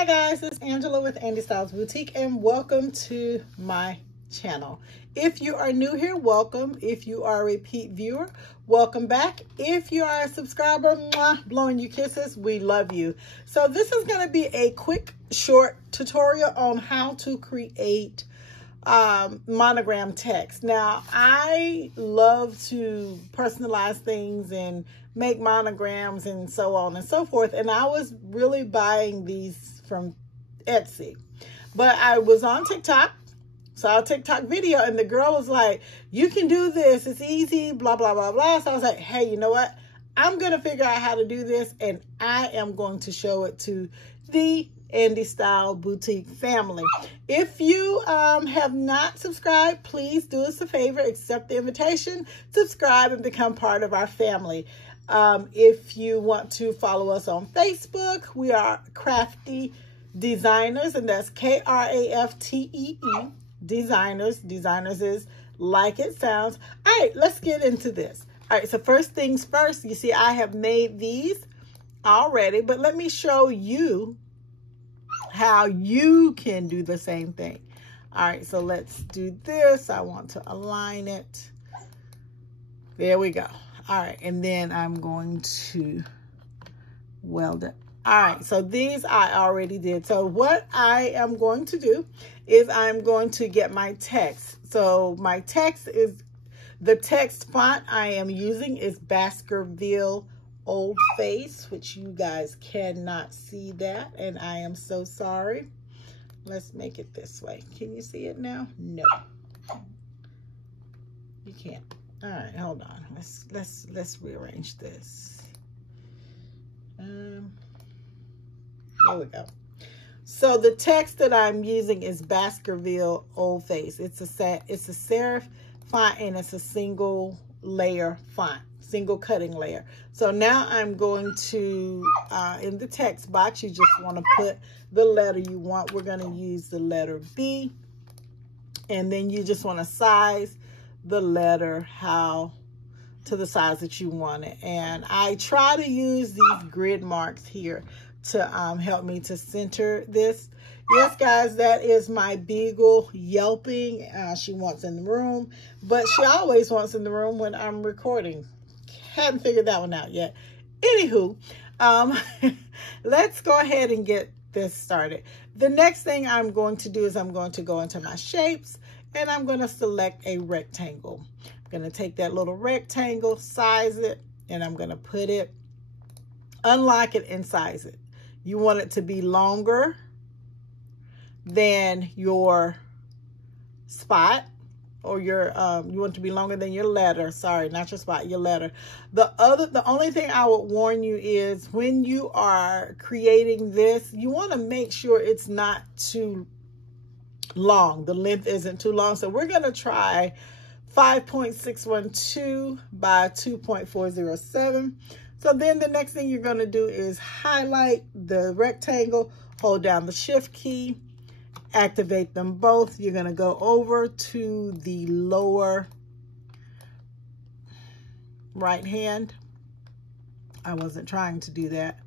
Hi guys, it's Angela with Andy Styles Boutique and welcome to my channel. If you are new here, welcome. If you are a repeat viewer, welcome back. If you are a subscriber, mwah, blowing you kisses, we love you. So this is going to be a quick short tutorial on how to create monogram text. Now, I love to personalize things and make monograms and so on and so forth. And I was really buying these from Etsy. But I was on TikTok, saw a TikTok video, and the girl was like, you can do this. It's easy, blah, blah, blah, blah. So I was like, hey, you know what? I'm going to figure out how to do this, and I am going to show it to the Andy Style Boutique family. If you have not subscribed, please do us a favor, accept the invitation, subscribe, and become part of our family. If you want to follow us on Facebook, we are Crafty Designers, and that's Kraftee Designers. Designers is like it sounds. All right, let's get into this. All right, so first things first, you see I have made these already, but let me show you how you can do the same thing. All right, so let's do this. I want to align it. There we go. All right, and then I'm going to weld it. All right, so these I already did. So what I am going to do is I'm going to get my text. So my text is, the text font I am using is Baskerville Old Face, which you guys cannot see that, and I am so sorry. Let's make it this way. Can you see it now? No, you can't. All right, hold on. Let's rearrange this. There we go. So the text that I'm using is Baskerville Old Face. It's a serif font, and it's a single layer font, single cutting layer. So now I'm going to, in the text box, you just want to put the letter you want. We're going to use the letter B. And then you just want to size the letter to the size that you want it. And I try to use these grid marks here to help me to center this. Yes, guys, that is my beagle yelping. She wants in the room, but she always wants in the room when I'm recording. Haven't figured that one out yet. Anywho, let's go ahead and get this started. The next thing I'm going to do is I'm going to go into my shapes, and I'm going to select a rectangle. I'm going to take that little rectangle, size it, and I'm going to put it, unlock it, and size it. You want it to be longer than your spot, or your you want it to be longer than your letter. Sorry, not your spot, your letter. The only thing I would warn you is when you are creating this, you want to make sure it's not too long. The length isn't too long. So we're going to try 5.612 by 2.407. So then the next thing you're going to do is highlight the rectangle, hold down the shift key, activate them both. You're going to go over to the lower right hand. I wasn't trying to do that.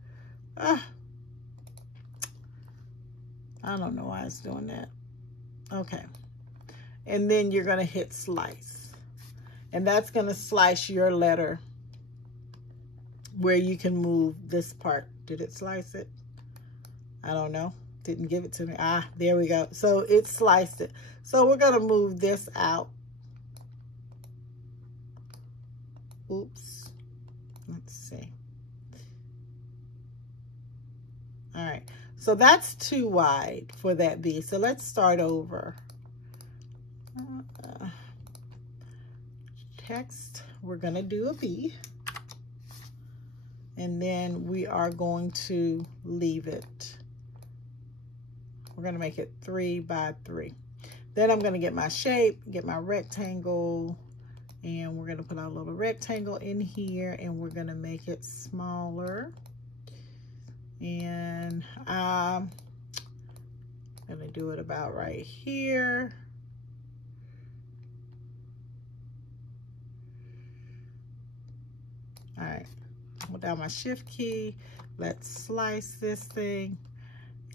I don't know why it's doing that. Okay. And then you're going to hit slice. And that's going to slice your letter where you can move this part. Did it slice it? I don't know. Didn't give it to me. Ah, there we go. So it sliced it. So we're going to move this out. Oops. Let's see. All right. So that's too wide for that B. So let's start over. Text, we're going to do a B. And then we are going to leave it. We're going to make it 3 by 3. Then I'm going to get my shape, get my rectangle, and we're going to put our little rectangle in here, and we're going to make it smaller. And I'm going to do it about right here. All right, hold down my shift key. Let's slice this thing.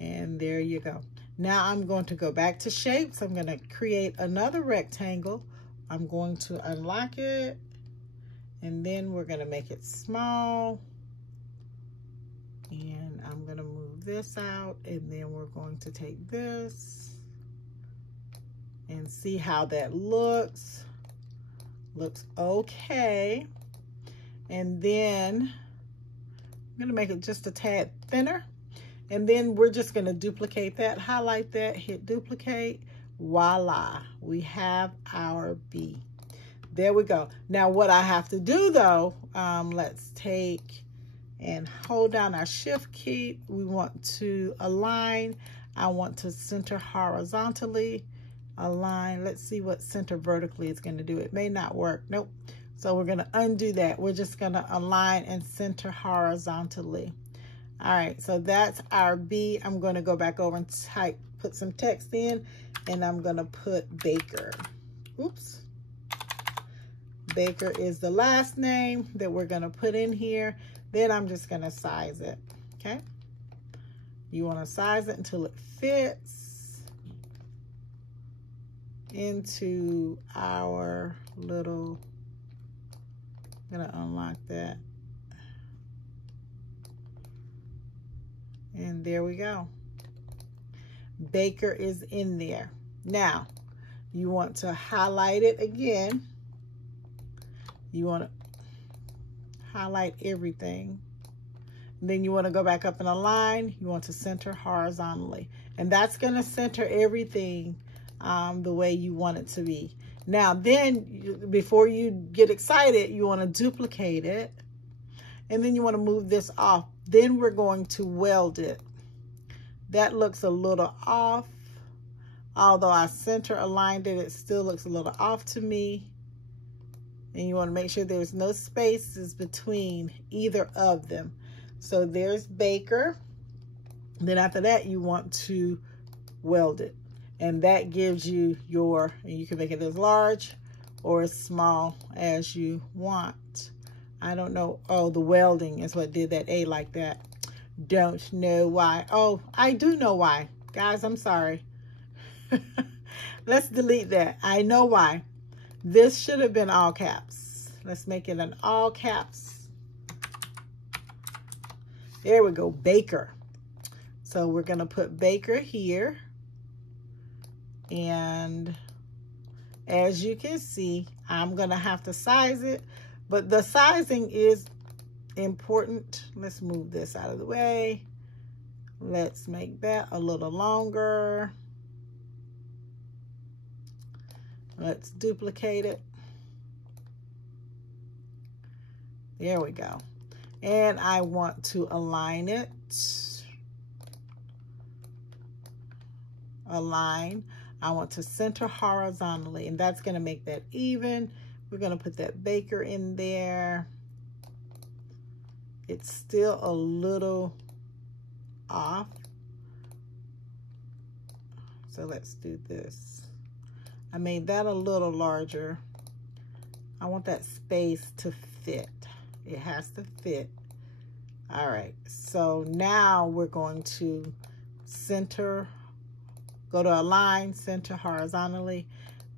And there you go. Now I'm going to go back to shapes. I'm going to create another rectangle. I'm going to unlock it, and then we're going to make it small. And I'm going to move this out, and then we're going to take this and see how that looks. Looks okay. And then I'm going to make it just a tad thinner. And then we're just going to duplicate that, highlight that, hit duplicate. Voila, we have our bee. There we go. Now what I have to do though, let's take and hold down our shift key. We want to align. I want to center horizontally. Align. Let's see what center vertically is going to do. It may not work. Nope. So we're going to undo that. We're just going to align and center horizontally. All right, so that's our B. I'm going to go back over and put some text in, and I'm going to put Baker. Oops. Baker is the last name that we're going to put in here. Then I'm just going to size it, okay? You want to size it until it fits into our little, I'm going to unlock that. And there we go. Baker is in there. Now, you want to highlight it again. You want to highlight everything. And then you want to go back up and align. You want to center horizontally. And that's going to center everything the way you want it to be. Now, then, before you get excited, you want to duplicate it. And then you want to move this off. Then we're going to weld it. That looks a little off. Although I center aligned it, it still looks a little off to me. And you want to make sure there's no spaces between either of them. So there's Baker. Then after that, you want to weld it. And that gives you your, and you can make it as large or as small as you want. I don't know. Oh, the welding is what did that A like that. Don't know why. Oh, I do know why. Guys, I'm sorry. Let's delete that. I know why. This should have been all caps. Let's make it an all caps. There we go, Baker. So we're going to put Baker here. And as you can see, I'm going to have to size it. But the sizing is important. Let's move this out of the way. Let's make that a little longer. Let's duplicate it. There we go. And I want to align it. Align. I want to center horizontally, and that's going to make that even. We're going to put that Baker in there. It's still a little off. So let's do this. I made that a little larger. I want that space to fit. It has to fit. All right, so now we're going to center, go to align, center horizontally,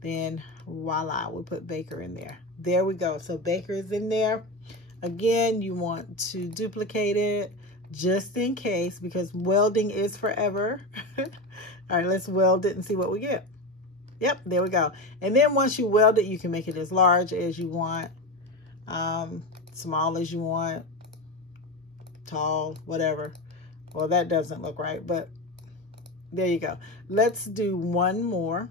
then voila, we'll put Baker in there. There we go. So Baker is in there. Again, you want to duplicate it just in case, because welding is forever. All right, let's weld it and see what we get. Yep, there we go. And then once you weld it, you can make it as large as you want, small as you want, tall, whatever. Well, that doesn't look right, but there you go. Let's do one more.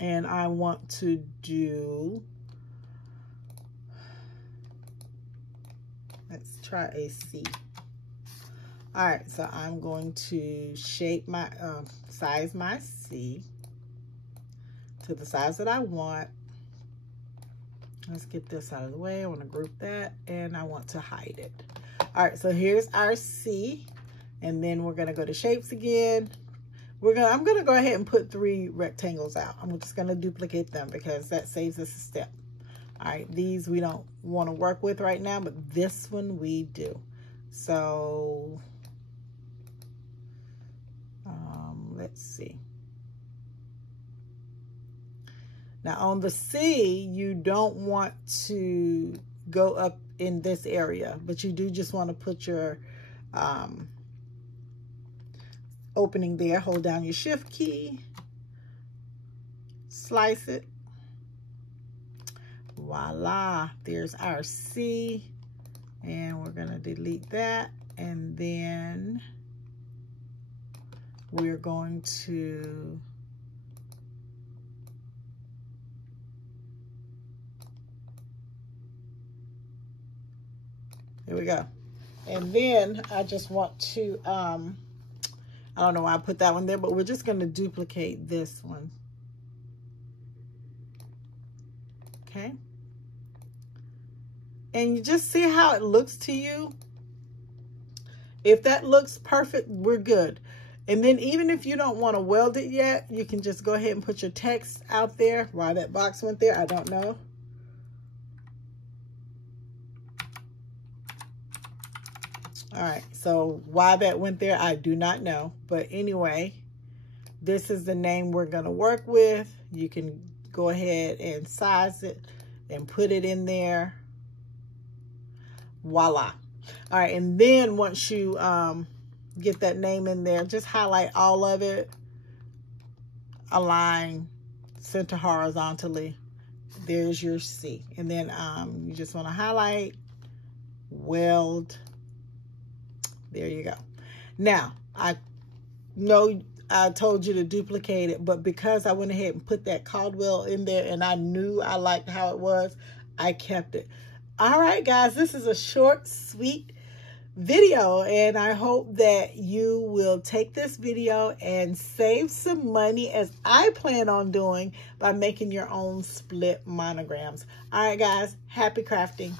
And I want to do, let's try a C. All right, so I'm going to shape my, size my C to the size that I want. Let's get this out of the way. I want to group that, and I want to hide it. All right, so here's our C, and then we're going to go to shapes again. I'm going to go ahead and put 3 rectangles out. I'm just going to duplicate them because that saves us a step. All right, these we don't want to work with right now, but this one we do. So Let's see. Now on the C, you don't want to go up in this area, but you do just want to put your opening there. Hold down your shift key, slice it. Voila, there's our C, and we're gonna delete that, and then we're going to there we go. And then I just want to I don't know why I put that one there, but we're just going to duplicate this one. Okay. And you just see how it looks to you. If that looks perfect, we're good. And then even if you don't want to weld it yet, you can just go ahead and put your text out there. Why that box went there, I don't know. All right, so why that went there, I do not know. But anyway, this is the name we're going to work with. You can go ahead and size it and put it in there. Voila. All right, and then once you get that name in there, just highlight all of it. Align, center horizontally. There's your C. And then you just want to highlight, weld. There you go. Now, I know I told you to duplicate it, but because I went ahead and put that Caldwell in there and I knew I liked how it was, I kept it. All right, guys, this is a short, sweet video, and I hope that you will take this video and save some money, as I plan on doing, by making your own split monograms. All right, guys, happy crafting.